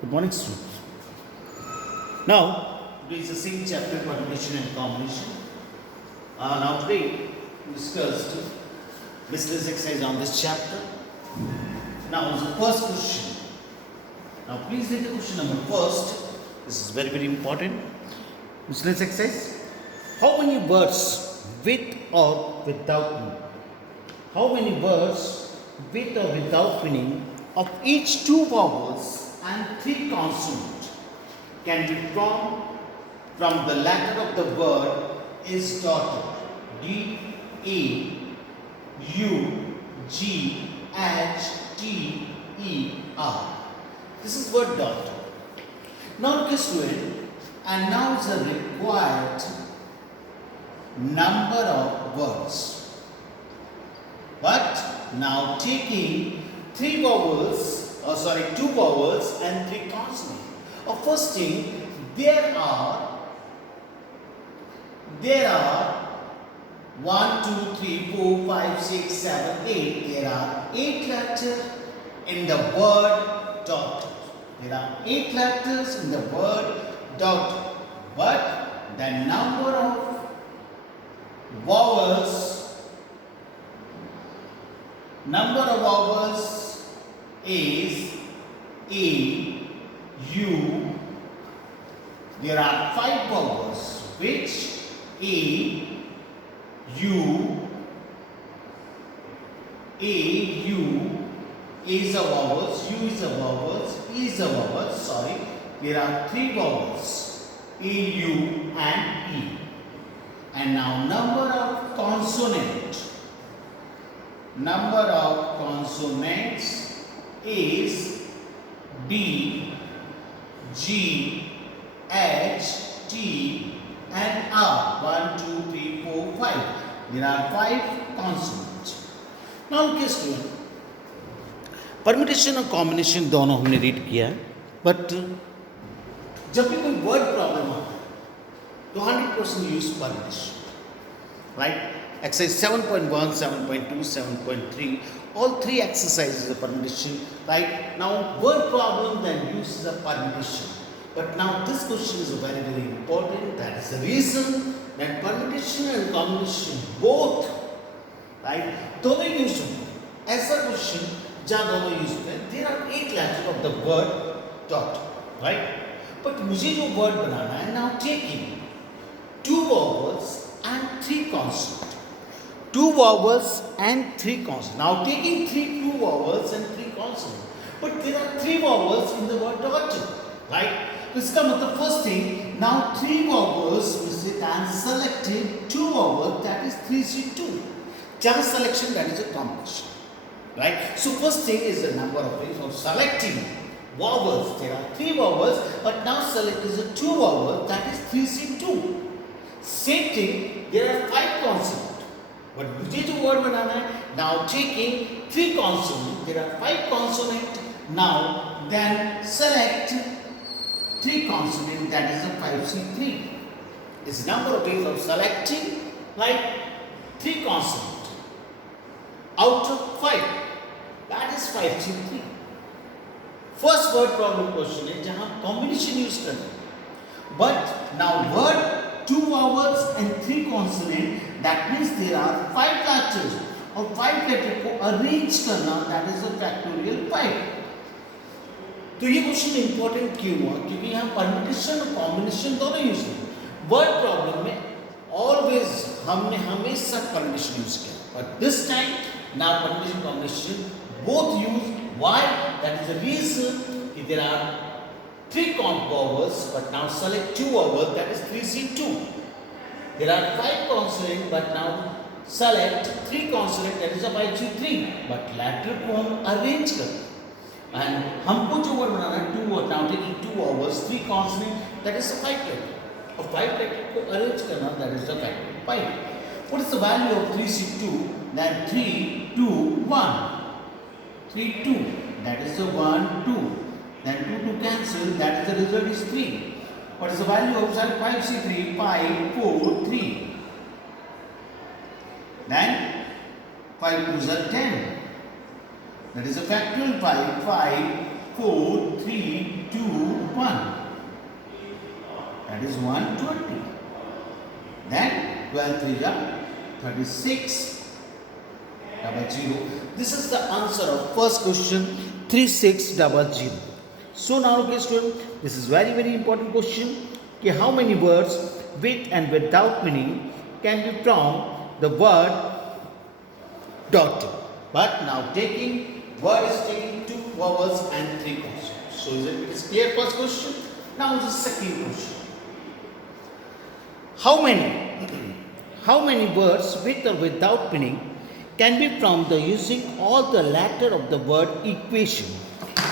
Good morning, students. Now, today is the same chapter, permutation and combination. Now, today we discussed miscellaneous exercise on this chapter. Now, the first question. Now, please read the question number first. This is very, very important. Miscellaneous exercise. How many words with or without meaning? How many words with or without meaning of each two vowels and three consonants can be formed from the letter of the word is dotted? D, A, U, G, H, T, E, R. This is word dotted. Now look at student, and now is the required number of words. But now taking two vowels and three consonants. First thing, there are 1, 2, 3, 4, 5, 6, 7, 8. There are 8 letters in the word doctor. There are 8 letters in the word doctor. But the number of vowels is A, U. There are 5 vowels, which A, U is a vowels, U is a vowels, E is a vowels, sorry. There are 3 vowels, A, U and E. And now number of consonants is D, G, H, T and R. 1, 2, 3, 4, 5. There are 5 consonants. Now look at student. Permutation और combination दोनों हमने read किया है, but जब भी कोई word problem आता है तो 100% use permutation, right? Exercise 7.1, 7.2, 7.3, all 3 exercises are permutation, right? Now, word problem then uses a permutation. But now this question is very, very important. That is the reason that permutation and combination both, right? दोनों use होते हैं. ऐसा question जहाँ दोनों use होते हैं. There are 8 letters of the word dot, right? But मुझे जो word बनाना है, now taking 2 vowels and 3 consonants. 2 vowels and 3 consonants. Now taking 2 vowels and 3 consonants. But there are 3 vowels in the word daughter, right? So इसका मतलब first thing, now 3 vowels visit and selecting 2 vowels, that is 3C2. Chance selection, that is a combination, right? So first thing is the number of ways of selecting vowels. There are 3 vowels, but now select is a 2 vowels, that is 3C2. Same thing, there are 5 consonants. But मुझे जो word बनाना है, now taking 3 consonants, there are 5 consonants, now then select 3 consonants, that is a 5C3. It's number of ways of selecting, like 3 consonants out of 5, that is 5C3. First word problem question है जहाँ combination use करना है, but now word 2 vowels and 3 consonants, that means there are 5 letters और 5 letter को arrange करना, that is a factorial 5. तो ये question important क्यों हुआ? क्योंकि यहाँ परम्यूटेशन और कॉम्बिनेशन दोनों यूज है. वर्ड प्रॉब्लम में ऑलवेज हमने हमेशा परम्यूटेशन यूज किया, but this time now permutation combination both use. Why? That is the reason कि there are 3 vowels, but now select 2 vowels, that is 3C2. There are 5 consonants, but now select 3 consonants, that is a 5C3. But latter को हम arrange करते हैं, and हमको जो word बनाना है 2 word, now taking 2 vowels, 3 consonants, that is a 5 letter. और 5 letter को arrange करना, that is the factor 5. What is the value of 3C2? Then 3, 2, 1. 3, 2. That is the 1, 2. Then 2 cancel, that is the result is 3. What is the value of 5C3? 5, 4, 3. Then 5 2s are 10. That is a factorial 5, 5, 4, 3, 2, that is 120. Then 12 3 36 00. This is the answer of first question 3600. So now okay student, this is very important question. Okay, how many words with and without meaning can be from the word doctor? But now taking word is taking two vowels and three consonants. So it is clear first question. Now the second question. How many words with or without meaning can be from the using all the letter of the word equation?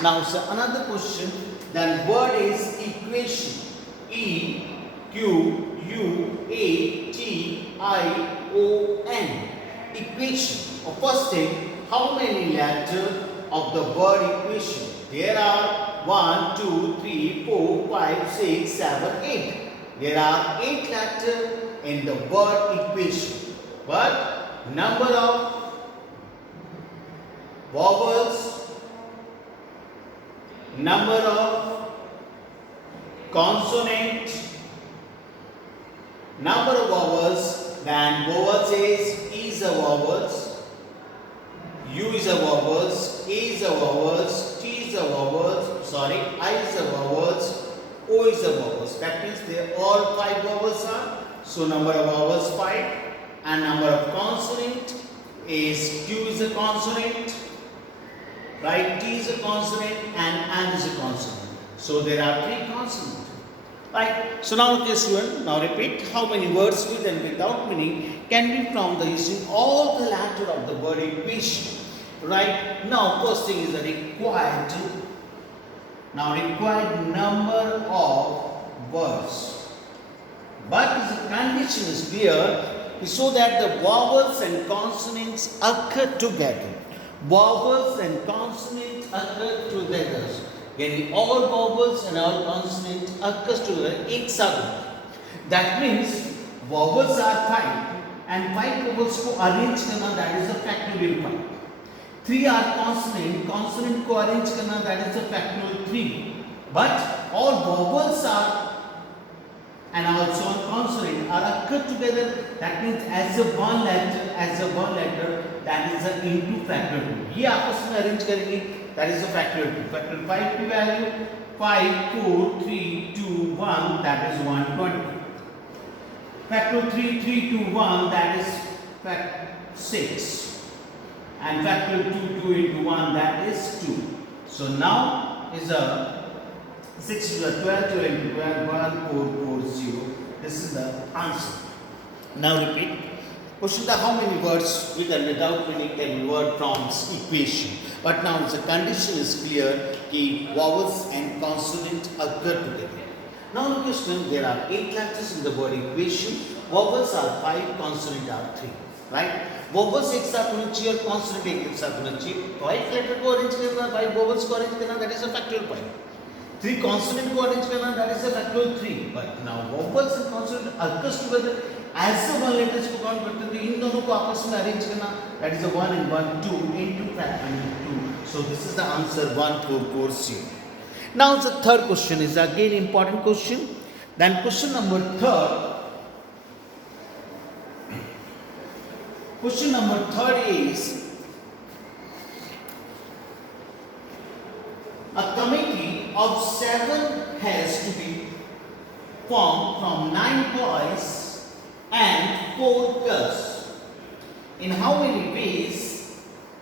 Now so another question, then word is equation. E Q U A T I O N. Equation. First thing, how many letters of the word equation? There are 1, 2, 3, 4, 5, 6, 7, 8. There are 8 letters in the word equation. But number of vowels, number of consonant, number of vowels, then vowels is a vowels, U is a vowels, A is a vowels, T is a vowels, I is a vowels, O is a vowels. That means they all 5 vowels are. So number of vowels 5 and number of consonant is Q is a consonant, right? T is a consonant and N is a consonant. So there are 3 consonants. Right. So now okay student, now repeat, how many words with and without meaning can be from the using all the letter of the word equation. Right. Now first thing is the required number of words. But the condition is clear so that the vowels and consonants occur together. Vowels and consonants occur together. यानी all vowels and all consonants occurs together एक साथ. That means vowels are 5 and 5 vowels को arrange करना, that is a factorial 5. 3 are consonant को arrange करना, that is a factorial 3. But all vowels are and also consonant are occur together, that means as a one letter, that is a into factorial 2. ये आपस में arrange करेंगे, that is a factorial 2. Factorial 5 की value 5 4 3 2 1, that is 120. Factorial 3 3 2 1, that is 6. And factorial 2 2 into 1, that is 2. So now is a 6 to the 12, 12 into 12, 1440. This is the answer. Now repeat. Question that how many words with and without meaning can be word from equation. But now the condition is clear that vowels and consonant occur together. Now the question, there are 8 letters in the word equation. Vowels are 5, consonant are 3. Right? Vowels एक साथ होने चाहिए और consonant एक साथ होने चाहिए. 5 letter को arrange करना, 5 vowels को arrange करना, that is a factorial 5. 3 consonant को arrange करना, that is a factorial 3. But now vowels and consonant occurs together as a one letters को count करते हैं, इन दोनों को आपस में arrange करना, that is a 1 and 1 2 into factorial 2. So this is the answer 1440. Now the third question is again important question. Then question number 3. Question number 3 is a committee of 7 has to be formed from 9 boys and 4 girls. In how many ways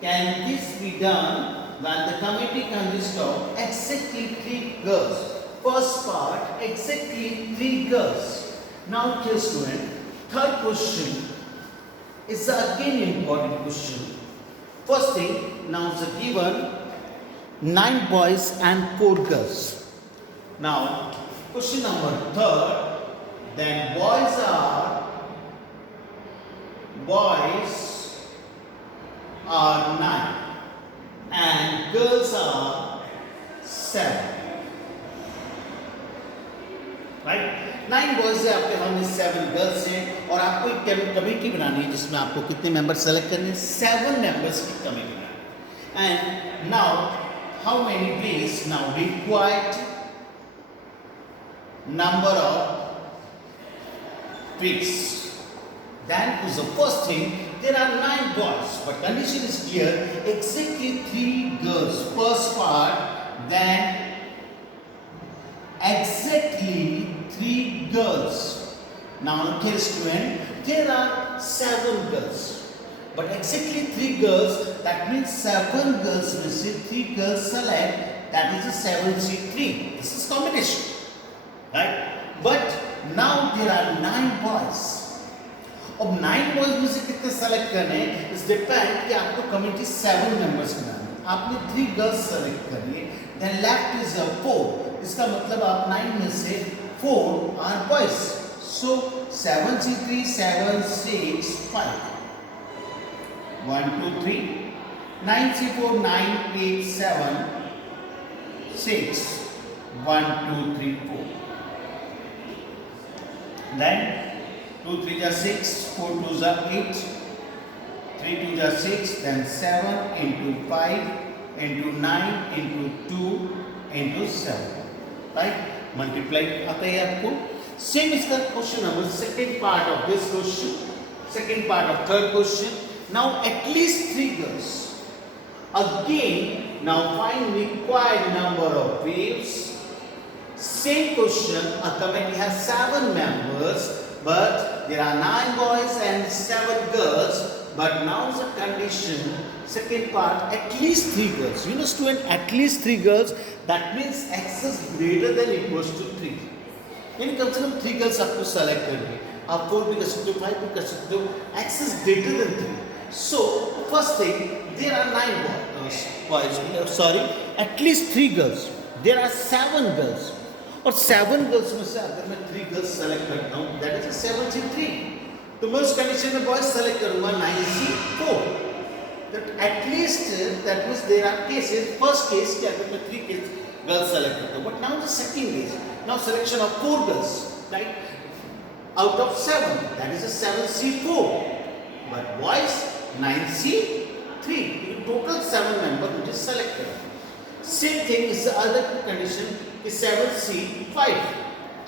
can this be done when the committee consists of exactly 3 girls? First part, exactly 3 girls. Now dear student, third question is again important question. First thing, now it's given 9 boys and 4 girls. Now, question number 3, then boys are 9 and girls are 7. Right? 9 boys है आपके सामने, 7 girls हैं और आपको एक committee बनानी है जिसमें आपको कितने मेंबर सेलेक्ट करने हैं, 7 मेंबर्स की कमेटी बनानी है. And now how many ways? Now required number of trees. Then is the first thing, there are 9 boys, but condition is clear, exactly 3 girls. First part, then exactly 3 girls. Now, okay, student, there are 7 girls, but exactly 3 girls, that means 7 girls will see 3 girls select, that is a 7C3. This is combination, right? But now there are 9 boys. अब 9 boys में से कितने select करने हैं इस depend कि आपको committee 7 members बनाने हैं. आपने 3 गर्ल्स सेलेक्ट करिए, देन लेफ्ट इज 4. इसका मतलब आप 9 में से 4 are boys. So 7C3 7 6 5 1 2 3 9C4 9 8 7 6 1 2 3 4. Then 2 3 are 6, 4 2 are 8, 3 2 are 6, then 7 into 5 into 9 into 2 into 7, right? Multiply आता है आपको. Same इसका question number second part of this question, second part of third question. Now at least 3 girls. Again, now find required number of waves. Same question. A committee has 7 members. But there are 9 boys and 7 girls. But now is the condition, second part, at least 3 girls. You know student, at least 3 girls, that means x is greater than equals to 3. यानी कम से कम 3 girls आपको select करनी. आप 4 भी कर सकते हो, 5 भी कर सकते हो. x is greater than 3. So, first thing, there are 9 boys. Sorry, at least 3 girls. There are 7 girls. और 7 गर्ल्स में से अगर मैं 3 गर्ल्स सेलेक्ट करता हूँ, दैट इज 7C3. तो मैं उस कंडीशन में बॉयज सेलेक्ट करूंगा 9C4. That at least that means there are cases. First case कि अगर मैं 3 गर्ल्स सेलेक्ट करता हूँ, but now the second case, now selection of 4 girls, right, out of 7, that is 7C4. But boys 9C3. Total 7 member मुझे select करना. Same thing is the other condition कि 7C5.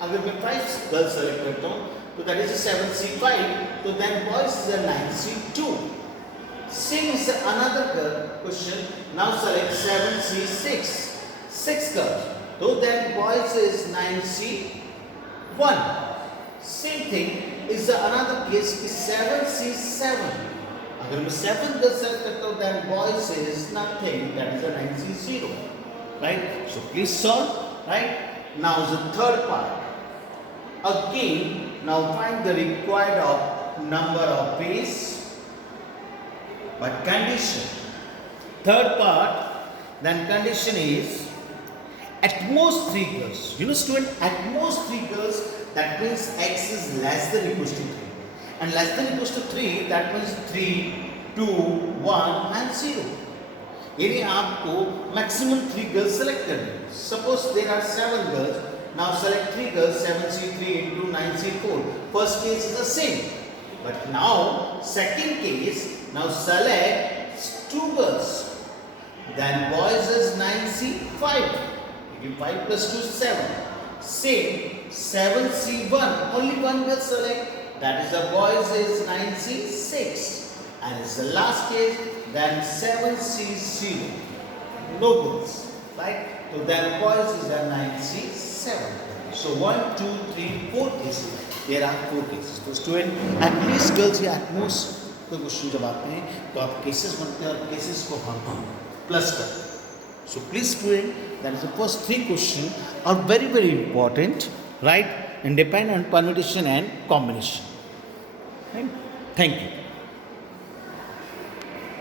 अगर मैं 5 गर्ल्स सेलेक्ट करता हूँ तो दैट इज 7C5. तो then boys is 9C2. Same is another question. Now select 7C6. 6 girls. तो then boys is 9C1. Same thing is another case कि 7C7. अगर मैं 7 गर्ल्स सेलेक्ट करता हूँ then boys is nothing, that is 9C0. Right? So please solve. Right? Now the third part. Again, now find the required number of ways. But condition. Third part, then condition is at most 3 girls. You know student, at most 3 girls, that means x is less than equals to 3. And less than equals to 3, that means 3, 2, 1 and 0. यानी आपको maximum 3 girls select करनी है. Suppose there are 7 girls. Now select 3 girls 7C3 into 9C4. First case is the same, but now second case, now select 2 girls, then boys is 9C5. 5 plus 2 is 7. Same 7C1, only 1 girl select, that is the boys is 9C6. And it's the last case, then 7C0, no girls, right? So then boys is a 9C7. So 1, 2, 3, 4 cases. There are 4 cases. तो student at least girls या at most कोई question जब आते हैं तो आप cases बनते हैं और केसेस को हम प्लस करते हैं. So please student, that is the first 3 questions are very very important, right? And depend on permutation and combination. Right? Thank you.